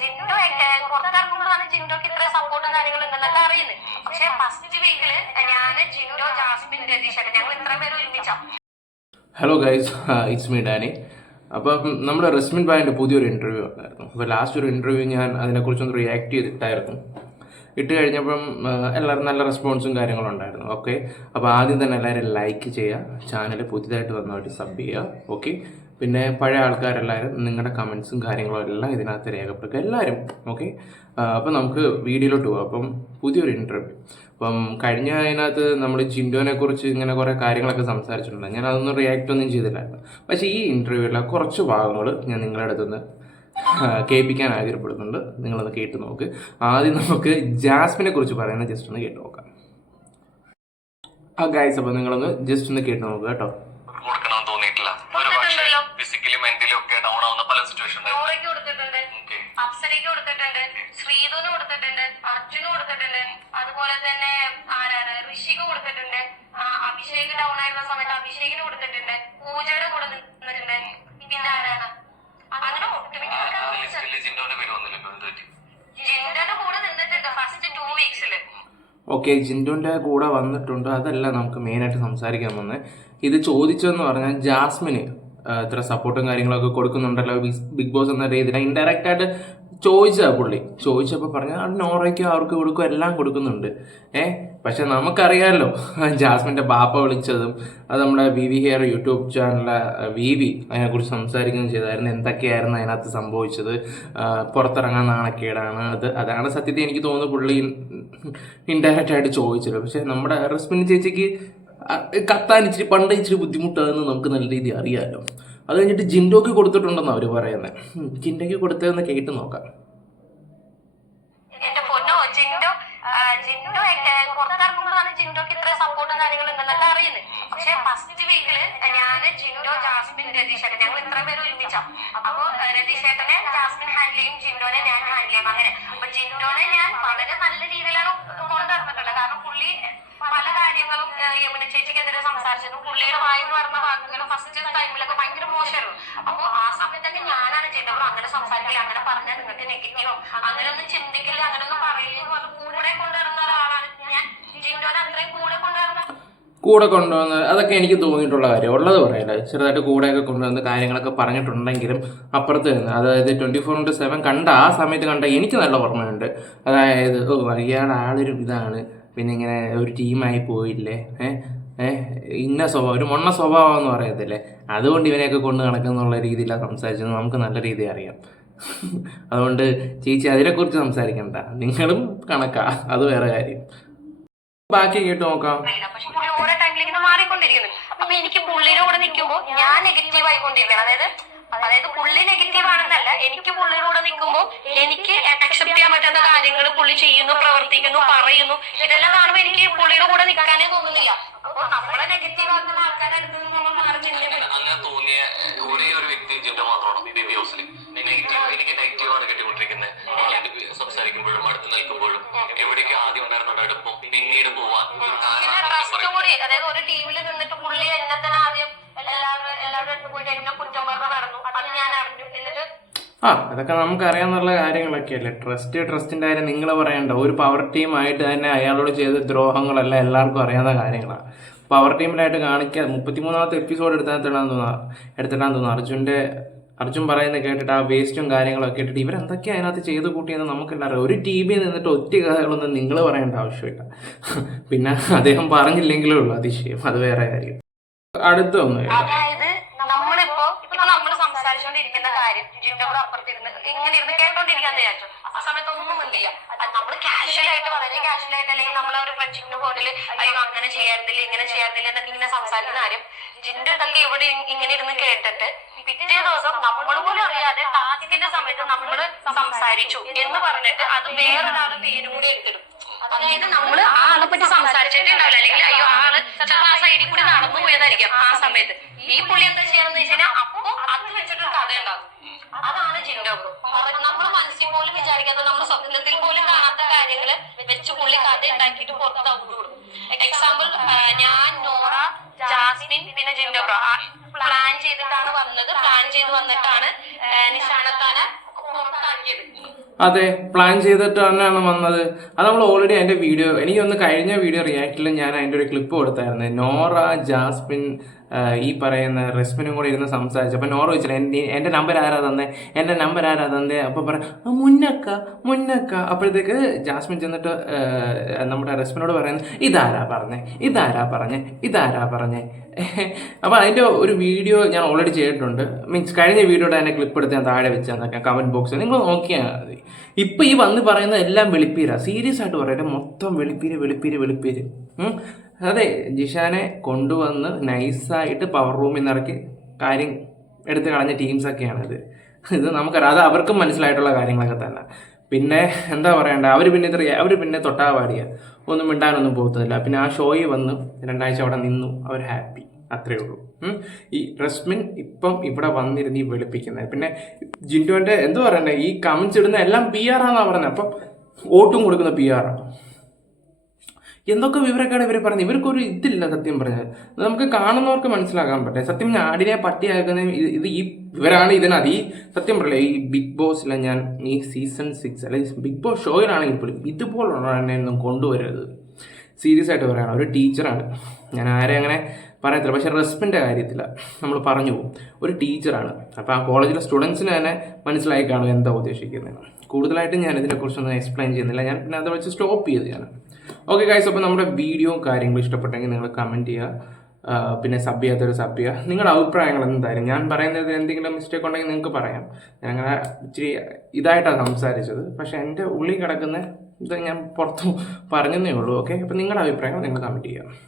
ജിൻഡോ പുറത്തിറങ്ങുമ്പോഴാണ് ജിൻഡോക്ക് ഇത്ര സപ്പോർട്ടും കാര്യങ്ങളും ഉണ്ടെന്നൊക്കെ അറിയുന്നത്. പക്ഷെ ഫസ്റ്റ് വീക്കിൽ ഞാൻ ജിൻഡോ ജാസ്മിൻ രതീഷ് ഞങ്ങൾ ഇത്ര പേര് ഒരുമിച്ചാ. Hello guys it's me Dani അപ്പം നമ്മുടെ റെസ്മിൻ ബായിന്റെ പുതിയൊരു ഇന്റർവ്യൂ ഉണ്ടായിരുന്നു അപ്പോൾ ലാസ്റ്റ് ഒരു ഇന്റർവ്യൂ ഞാൻ അതിനെക്കുറിച്ചൊന്ന് റിയാക്ട് ചെയ്തിട്ടായിരുന്നു. ഇട്ട് കഴിഞ്ഞപ്പം എല്ലാവരും നല്ല റെസ്പോൺസും കാര്യങ്ങളും ഉണ്ടായിരുന്നു. ഓക്കെ അപ്പോൾ ആദ്യം തന്നെ എല്ലാവരും ലൈക്ക് ചെയ്യുക ചാനൽ പുതിയതായിട്ട് വന്നവർ സബ് ചെയ്യുക. ഓക്കെ പിന്നെ പഴയ ആൾക്കാരെല്ലാവരും നിങ്ങളുടെ കമൻസും കാര്യങ്ങളും എല്ലാം ഇതിനകത്ത് രേഖപ്പെടുത്തുക. എല്ലാവരും. ഓക്കെ അപ്പോൾ നമുക്ക് വീഡിയോയിലോട്ട് പോകാം. അപ്പം പുതിയൊരു ഇന്റർവ്യൂ അപ്പം കഴിഞ്ഞ അതിനകത്ത് നമ്മൾ ജിൻഡോനെ കുറിച്ച് ഇങ്ങനെ കുറേ കാര്യങ്ങളൊക്കെ സംസാരിച്ചിട്ടുണ്ട്. ഞാൻ അതൊന്നും റിയാക്റ്റ് ഒന്നും ചെയ്തില്ലായിരുന്നു. പക്ഷേ ഈ ഇന്റർവ്യൂവിലെ കുറച്ച് ഭാഗങ്ങൾ ഞാൻ നിങ്ങളുടെ അടുത്തുനിന്ന് കേൾപ്പിക്കാൻ ആഗ്രഹപ്പെടുന്നുണ്ട് നിങ്ങളൊന്ന് കേട്ട് നോക്ക്. ആദ്യം നമുക്ക് ജാസ്മിനെ കുറിച്ച് പറയുന്ന ജസ്റ്റ് ഒന്ന് കേട്ട് നോക്കാം. ആ ഗൈസ് അപ്പോൾ നിങ്ങളൊന്ന് ജസ്റ്റ് ഒന്ന് കേട്ട് നോക്കുക കേട്ടോ. കൊടുക്കണമെന്ന് തോന്നിയിട്ടില്ല. ഫിസിക്കലി മെന്റലി ഡൗൺ ആവുന്ന പല സിറ്റുവേഷൻ നോറയ്ക്ക് കൊടുത്തിട്ടുണ്ട്. അപ്സരയ്ക്ക് കൊടുത്തിട്ടുണ്ട്. കൊടുത്തിട്ടുണ്ട്. അർജുന് കൊടുത്തിട്ടുണ്ട്. അതുപോലെ തന്നെ ആരാണ്? ഋഷിക്ക് കൊടുത്തിട്ടുണ്ട്. അഭിഷേക് ഡൗൺ ആയിരുന്ന സമയത്ത് അഭിഷേകിന് കൊടുത്തിട്ടുണ്ട്. പൂജയുടെ കൂടെ നിന്നിട്ടുണ്ട്. പിന്നെ ആരാണ്? അങ്ങനെ ഓക്കെ ജിൻഡോന്റെ കൂടെ വന്നിട്ടുണ്ട്. അതല്ല നമുക്ക് മെയിനായിട്ട് സംസാരിക്കാൻ വന്നത് ഇത് ചോദിച്ചതെന്ന് പറഞ്ഞാൽ ജാസ്മിന് ഇത്ര സപ്പോർട്ടും കാര്യങ്ങളൊക്കെ കൊടുക്കുന്നുണ്ടല്ലോ ബിഗ് ബോസ് എന്ന രീതിയിൽ. ഇൻഡയറക്റ്റ് ആയിട്ട് ചോദിച്ചാ പുള്ളി. ചോദിച്ചപ്പോൾ പറഞ്ഞു അത് നോറയ്ക്കും അവർക്ക് കൊടുക്കും എല്ലാം കൊടുക്കുന്നുണ്ട്. ഏ പക്ഷെ നമുക്കറിയാമല്ലോ ജാസ്മിന്റെ ബാപ്പ വിളിച്ചതും അത് നമ്മുടെ വി വി ഹെയർ യൂട്യൂബ് ചാനലിലെ വി വി അതിനെക്കുറിച്ച് സംസാരിക്കുകയും ചെയ്തായിരുന്നു. എന്തൊക്കെയായിരുന്നു അതിനകത്ത് സംഭവിച്ചത്? പുറത്തിറങ്ങാൻ നാണക്കേടാണ് അത്. അതാണ് സത്യത്തിൽ എനിക്ക് തോന്നുന്നു പുള്ളി ഇൻഡയറക്റ്റ് ആയിട്ട് ചോദിച്ചത്. പക്ഷെ നമ്മുടെ റസ്മിൻ ചേച്ചിക്ക് കത്താൻ ഇച്ചിരി പണ്ട് ഇച്ചിരി ബുദ്ധിമുട്ടാണെന്ന് നമുക്ക് നല്ല രീതിയിൽ അറിയാമല്ലോ അത് കഴിഞ്ഞിട്ട് ജിൻഡോക്ക് കൊടുത്തിട്ടുണ്ടെന്ന് അവർ പറയുന്നത് ജിൻഡോക്ക് കൊടുത്തതെന്ന് കേട്ട് നോക്കാം. ജിൻഡോ ജിൻഡോ പുറത്തിറങ്ങുമ്പോഴാണ് ജിൻഡോക്ക് ഇത്ര സപ്പോർട്ടും കാര്യങ്ങളും ഉണ്ടെന്നൊക്കെ അറിയുന്നത്. സംസാരിച്ചതും പുള്ളിയുടെ വായിന്ന് പറഞ്ഞ വാക്കുകൾ ഫസ്റ്റ് ടൈമിലൊക്കെ ഭയങ്കര മോശമായിരുന്നു അപ്പൊ ആ സമയത്തൊക്കെ ഞാനാണ് ചെയ്തത്. അങ്ങനെ സംസാരിക്കില്ല. അങ്ങനെ പറഞ്ഞാൽ നിങ്ങൾക്ക് നെഗറ്റീവും അങ്ങനെ ഒന്നും ചിന്തിക്കില്ല അങ്ങനെ ഒന്നും പറയില്ല കൂടെ കൊണ്ടുവരുന്ന ഒരാളാണ് ഞാൻ. ജിൻഡോനെ അത്രയും കൂടെ കൊണ്ടുവരുന്ന കൂടെ കൊണ്ടുവന്ന് അതൊക്കെ എനിക്ക് തോന്നിയിട്ടുള്ള കാര്യം. ഉള്ളത് പറയല്ല? ചെറുതായിട്ട് കൂടെയൊക്കെ കൊണ്ടുവന്ന് കാര്യങ്ങളൊക്കെ പറഞ്ഞിട്ടുണ്ടെങ്കിലും അപ്പുറത്ത് നിന്ന്. അതായത് ട്വന്റി ഫോർ ഇന്റു സെവൻ കണ്ട ആ സമയത്ത് കണ്ട എനിക്ക് നല്ല ഓർമ്മയുണ്ട്. അതായത് ഓ ഇയാൾ ആളൊരു ഇതാണ്. പിന്നെ ഇങ്ങനെ ഒരു ടീമായി പോയില്ലേ? ഏഹ് ഇന്ന സ്വഭാവം ഒരു മൊണ്ണ സ്വഭാവം എന്ന് പറയത്തില്ലേ? അതുകൊണ്ട് ഇവനെയൊക്കെ കൊണ്ട് നടക്കുന്നുള്ള രീതിയിലാണ് സംസാരിച്ചത്. നമുക്ക് നല്ല രീതി അറിയാം. അതുകൊണ്ട് ചേച്ചി അതിനെക്കുറിച്ച് സംസാരിക്കണ്ട. നിങ്ങളും കണക്കാ. അത് വേറെ കാര്യം. ബാക്കി കേട്ട് നോക്കാം. അപ്പൊ എനിക്ക് പുള്ളിയുടെ കൂടെ നിൽക്കുമ്പോൾ ഞാൻ നെഗറ്റീവ് ആയിക്കൊണ്ടിരിക്കണം അതായത് അതായത് പുള്ളി നെഗറ്റീവ് ആണെന്നല്ല എനിക്ക് പുള്ളിയുടെ കൂടെ നിൽക്കുമ്പോൾ എനിക്ക് അക്സെപ്റ്റ് ചെയ്യാൻ പറ്റാത്ത കാര്യങ്ങൾ പുള്ളി ചെയ്യുന്നു പ്രവർത്തിക്കുന്നു പറയുന്നു. ഇതെല്ലാം കാണുമ്പോൾ എനിക്ക് പുള്ളിയുടെ കൂടെ നിൽക്കാനേ തോന്നുന്നില്ല. നമ്മളെ നെഗറ്റീവ് ആക്കുന്ന ആൾക്കാരുടെ ആ അതൊക്കെ നമുക്ക് കാര്യങ്ങളൊക്കെ അല്ലേ ട്രസ്റ്റ് ട്രസ്റ്റിന്റെ കാര്യം നിങ്ങൾ പറയണ്ട. ഒരു പവർ ടീമായിട്ട് തന്നെ അയാളോട് ചെയ്ത ദ്രോഹങ്ങളെല്ലാം എല്ലാവർക്കും അറിയാവുന്ന കാര്യങ്ങളാണ്. പവർ ടീമിലായിട്ട് കാണിക്കാൻ മുപ്പത്തിമൂന്നാമത്തെ എപ്പിസോഡ് എടുത്തിട്ടാന്ന് തോന്നാ എടുത്തിട്ടാന്ന് തോന്നുന്നു അർജുന്റെ അർജുൻ പറയുന്നത് കേട്ടിട്ട് ആ വേസ്റ്റും കാര്യങ്ങളൊക്കെ ഇട്ടിട്ട് ഇവരെന്തൊക്കെയാണ് അതിനകത്ത് ചെയ്ത് കൂട്ടിയെന്ന് നമുക്കെല്ലാം അറിയാം ഒരു ടീമിൽ നിന്നിട്ട് ഒറ്റ കഥകളൊന്നും നിങ്ങൾ പറയേണ്ട ആവശ്യമില്ല. പിന്നെ അദ്ദേഹം പറഞ്ഞില്ലെങ്കിലേ ഉള്ളൂ അതിശയം. അത് വേറെ കാര്യം. അടുത്ത ഒന്ന് കേട്ടോ. അതായത് നമ്മളിപ്പോ ഇപ്പൊ നമ്മൾ സംസാരിച്ചുകൊണ്ടിരിക്കുന്ന കാര്യം ജിന്റെ കൂടെ അപ്പുറത്തിരുന്ന് ഇങ്ങനെ ഇരുന്ന് കേട്ടോണ്ടിരിക്കാന്ന് വിചാരിച്ചു. ആ സമയത്തൊന്നും ഇല്ല നമ്മൾ കാഷ്വൽ ആയിട്ട് വളരെ കാഷ്വൽ ആയിട്ട് അല്ലെങ്കിൽ നമ്മൾ ഒരു ഫ്രണ്ട്ഷിപ്പിന്റെ ഫോണിൽ അയ്യോ അങ്ങനെ ചെയ്യാറുന്നില്ല ഇങ്ങനെ ചെയ്യാറുന്നില്ല എന്നൊക്കെ ഇങ്ങനെ സംസാരിക്കുന്ന കാര്യം ജിന്റെ അടുത്തൊക്കെ ഇവിടെ ഇങ്ങനെ ഇരുന്ന് കേട്ടിട്ട് പിറ്റേ ദിവസം നമ്മൾ പോലും അറിയാതെ ടാസ്കിന്റെ സമയത്ത് നമ്മൾ സംസാരിച്ചു എന്ന് പറഞ്ഞിട്ട് അത് വേറൊരാളുടെ പേരും കൂടി എടുത്തിടും. അതായത് നമ്മൾ ആളെ പറ്റി സംസാരിച്ചിട്ടുണ്ടാവില്ല. അല്ലെങ്കിൽ അയ്യോ ആൾ ചിലപ്പോ ആ സൈഡിൽ കൂടി നടന്നു പോയതായിരിക്കും ആ സമയത്ത്. ഈ പുള്ളി എന്താ ചെയ്യണമെന്ന് വെച്ച് കഴിഞ്ഞാൽ അപ്പൊ അത് വെച്ചിട്ട് കഥ ഉണ്ടാകും. അതാണ് ജിൻഡോ നമ്മൾ മനസ്സിൽ പോലും വിചാരിക്കാത്ത നമ്മൾ സ്വപ്നത്തിൽ പോലും കാണാത്ത കാര്യങ്ങൾ വെച്ച് പുള്ളി കഥ ഉണ്ടാക്കിയിട്ട് പുറത്ത് ഔട്ട് എക്സാമ്പിൾ ഞാൻ നോറ ജാസ്മിൻ പിന്നെ ജിൻഡോ പ്ലാൻ ചെയ്തിട്ടാണ് വന്നത്. പ്ലാൻ ചെയ്ത് വന്നിട്ടാണ് നിശാനത്താന പുറത്താക്കിയത്. അതെ പ്ലാൻ ചെയ്തിട്ട് തന്നെയാണ് വന്നത്. അത് നമ്മൾ ഓൾറെഡി അതിന്റെ വീഡിയോ എനിക്കൊന്ന് കഴിഞ്ഞ വീഡിയോ റിയാക്റ്റിൽ ഞാൻ അതിന്റെ ഒരു ക്ലിപ്പ് കൊടുത്തായിരുന്നു. നോറ ജാസ്മിൻ ഈ പറയുന്ന റെസ്മിനും കൂടെ ഇരുന്ന് സംസാരിച്ചു. അപ്പൊ നോറ ചോദിച്ചില്ല എന്റെ നമ്പർ ആരാ തന്നെ? എന്റെ നമ്പർ ആരാ തന്നെ? അപ്പോൾ പറ "ആ, മുന്നക്ക മുന്നക്ക. അപ്പോഴത്തേക്ക് ജാസ്മിൻ ചെന്നിട്ട് നമ്മുടെ റെസ്മിനോട് പറയുന്നത് ഇതാരാ പറഞ്ഞേ? ഇതാരാ പറഞ്ഞേ? ഇതാരാ പറഞ്ഞേ? അപ്പോൾ അതിന്റെ ഒരു വീഡിയോ ഞാൻ ഓൾറെഡി ചെയ്തിട്ടുണ്ട്. മീൻസ് കഴിഞ്ഞ വീഡിയോയുടെ തന്നെ ക്ലിപ്പ് എടുത്ത് ഞാൻ താഴെ വെച്ചാൽ കമന്റ് ബോക്സിൽ നിങ്ങൾ നോക്കിയാൽ മതി. ഇപ്പൊ ഈ വന്ന് പറയുന്ന എല്ലാം വെളുപ്പീര. സീരിയസ് ആയിട്ട് പറയട്ടെ മൊത്തം വെളുപ്പീര് വെളുപ്പീര് വെളുപ്പീര്. അതെ ജിഷാനെ കൊണ്ടുവന്ന് നൈസായിട്ട് പവർ റൂമിൽ നിന്ന് ഇറക്കി കാര്യം എടുത്ത് കളഞ്ഞ ടീംസൊക്കെയാണിത് ഇത് നമുക്കറിയാം. അത് അവർക്കും മനസ്സിലായിട്ടുള്ള കാര്യങ്ങളൊക്കെ തന്നെ. പിന്നെ എന്താ പറയണ്ട? അവർ പിന്നെ ഇത്ര അവർ പിന്നെ തൊട്ടാവാടിയ. ഒന്നും മിണ്ടാനൊന്നും പോകത്തില്ല പിന്നെ ആ ഷോയിൽ വന്ന് രണ്ടാഴ്ച അവിടെ നിന്നു. അവർ ഹാപ്പി അത്രേ ഉള്ളൂ. ഈ റസ്മിൻ ഇപ്പം ഇവിടെ വന്നിരുന്ന് ഈ വെളുപ്പിക്കുന്നത്. പിന്നെ ജിൻഡോന്റെ എന്താ പറയണ്ടേ ഈ കമന്റ്സ് ഇടുന്ന എല്ലാം പി ആർ ആണെന്നാ പറഞ്ഞത് അപ്പം വോട്ടും കൊടുക്കുന്ന പി ആർ എന്തൊക്കെ വിവരക്കാണ് ഇവർ പറഞ്ഞത് ഇവർക്കൊരു ഇതില്ല സത്യം പറഞ്ഞത് നമുക്ക് കാണുന്നവർക്ക് മനസ്സിലാക്കാൻ പറ്റില്ല സത്യം ഞാൻ ആടിനെ പട്ടിയാക്കുന്ന ഇത് ഇത് ഈ ഇവരാണ് ഇതിനകത്ത് ഈ സത്യം പറയില്ല ഈ ബിഗ് ബോസിലെ ഞാൻ ഈ സീസൺ സിക്സ് അല്ലെങ്കിൽ ബിഗ് ബോസ് ഷോയിലാണെങ്കിൽ പോലും ഇതുപോലുള്ള എന്നെ ഒന്നും കൊണ്ടുവരരുത്. സീരിയസ് ആയിട്ട് പറയണം. ഒരു ടീച്ചറാണ് ഞാൻ ആരെ അങ്ങനെ പറയത്തില്ല. പക്ഷെ റെസ്പിന്റെ കാര്യത്തിൽ നമ്മൾ പറഞ്ഞു പോകും. ഒരു ടീച്ചറാണ്. അപ്പോൾ ആ കോളേജിലെ സ്റ്റുഡൻസിന് തന്നെ മനസ്സിലായി കാണും എന്താ ഉദ്ദേശിക്കുന്നത് കൂടുതലായിട്ട് ഞാൻ ഇതിനെക്കുറിച്ചൊന്നും എക്സ്പ്ലെയിൻ ചെയ്യുന്നില്ല. ഞാൻ പിന്നെ അത് വെച്ച് സ്റ്റോപ്പ് ചെയ്ത് ഞാൻ ഓക്കെ ഗൈസ് അപ്പോൾ നമ്മുടെ വീഡിയോ കാര്യങ്ങൾ ഇഷ്ടപ്പെട്ടെങ്കിൽ നിങ്ങൾ കമന്റ് ചെയ്യുക. പിന്നെ സബ് ചെയ്യാത്തൊരു സബ് ചെയ്യുക. നിങ്ങളുടെ അഭിപ്രായങ്ങൾ എന്തായാലും ഞാൻ പറയുന്നത് എന്തെങ്കിലും മിസ്റ്റേക്ക് ഉണ്ടെങ്കിൽ നിങ്ങൾക്ക് പറയാം. ഞാൻ അങ്ങനെ ഇച്ചിരി ഇതായിട്ടാണ് സംസാരിച്ചത്. പക്ഷേ എന്റെ ഉള്ളിൽ കിടക്കുന്ന ഇത് ഞാൻ പുറത്തു പറഞ്ഞതേ ഉള്ളൂ. ഓക്കെ അപ്പോൾ നിങ്ങളുടെ അഭിപ്രായങ്ങൾ നിങ്ങൾ കമന്റ് ചെയ്യുക.